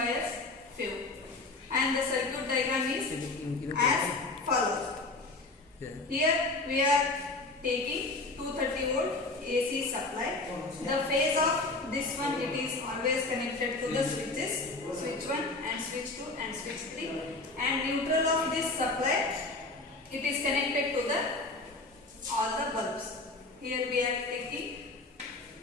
wires few. And the circuit diagram is as follows. Here we are taking 230 volt AC supply. The phase of this one, it is always connected to the switches, switch 1 and switch 2 and switch 3, and neutral of this supply, it is connected to the all the bulbs. Here we are taking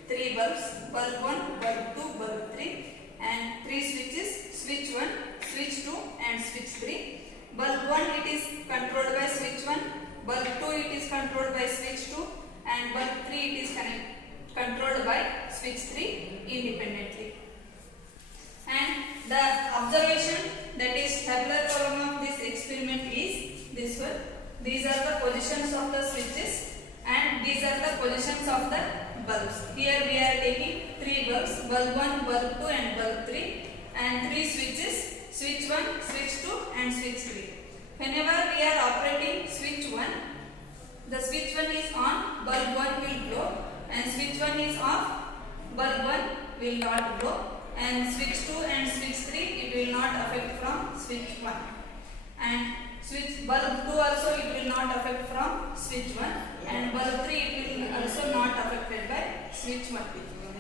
3 bulbs, bulb 1, bulb 2, bulb 3, and 3 switches, switch 1, switch 2 and switch 3. Bulb 1 it is controlled by switch 1, bulb 2 it is controlled by switch 2, and bulb 3 it is controlled by switch 3 independently. And the observation, that is tabular column of this experiment, is this one. These are the positions of the switches and these are the positions of the bulbs. Here we are taking 3 bulbs, bulb 1, bulb 2 and bulb 3, and 3 switches, switch 1, switch 2 and switch 3. Whenever we are operating switch 1, the switch 1 is on, bulb 1 will glow, and switch 1 is off, bulb 1 will not glow, and switch 2 and switch 3 it will not affect from switch 1, and switch bulb 2 also it will not affect from switch 1, and bulb 3 it will also not affected by switch 1.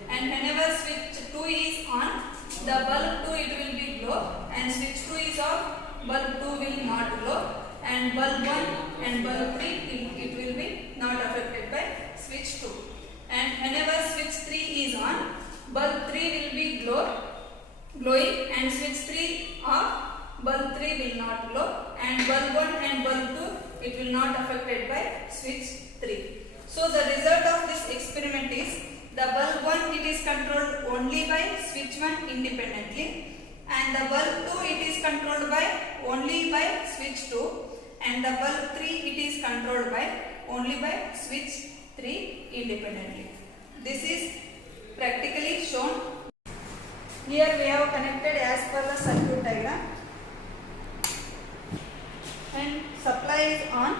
And whenever switch 2 is on, the bulb 2 it will be glow, and switch 2 is off, bulb 2 will not glow, and bulb 1 and bulb 3 it will be not affected by switch 2. And whenever switch 3 is on, bulb 3 will be glowing, and switch 3 off, bulb 3 will not glow, and bulb 1 and bulb 2 it will not affected by switch 3. So the result of this experiment is the bulb 1 it is controlled only by switch 1 independently, and the bulb 2 it is controlled by only by switch 2, and the bulb 3 it is controlled by only by switch 3 independently. This is practically shown. Here we have connected as per the circuit diagram. And supply is on.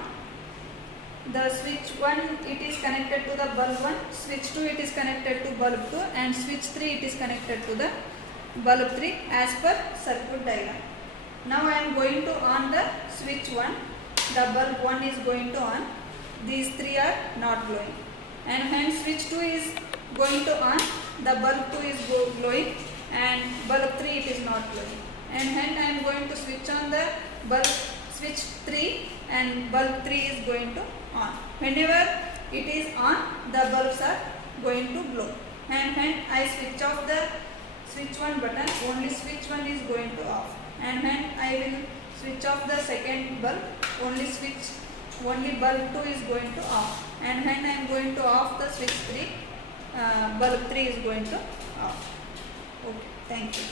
The switch 1 it is connected to the bulb 1, switch 2 it is connected to bulb 2, and switch 3 it is connected to the bulb 3 as per circuit diagram. Now I am going to on the switch 1. The bulb 1 is going to on. These 3 are not glowing, and hence switch 2 is going to on. The bulb 2 is glowing, and bulb 3 it is not glowing, and hence I am going to switch on the bulb switch 3, and bulb 3 is going to on. Whenever it is on, the bulbs are going to glow, and hence I switch off the switch 1 button, only switch 1 is going to off, and hence I will switch off the second bulb, only bulb 2 is going to off, and hence I am going to off the switch 3, bulb 3 is going to off. Okay, thank you.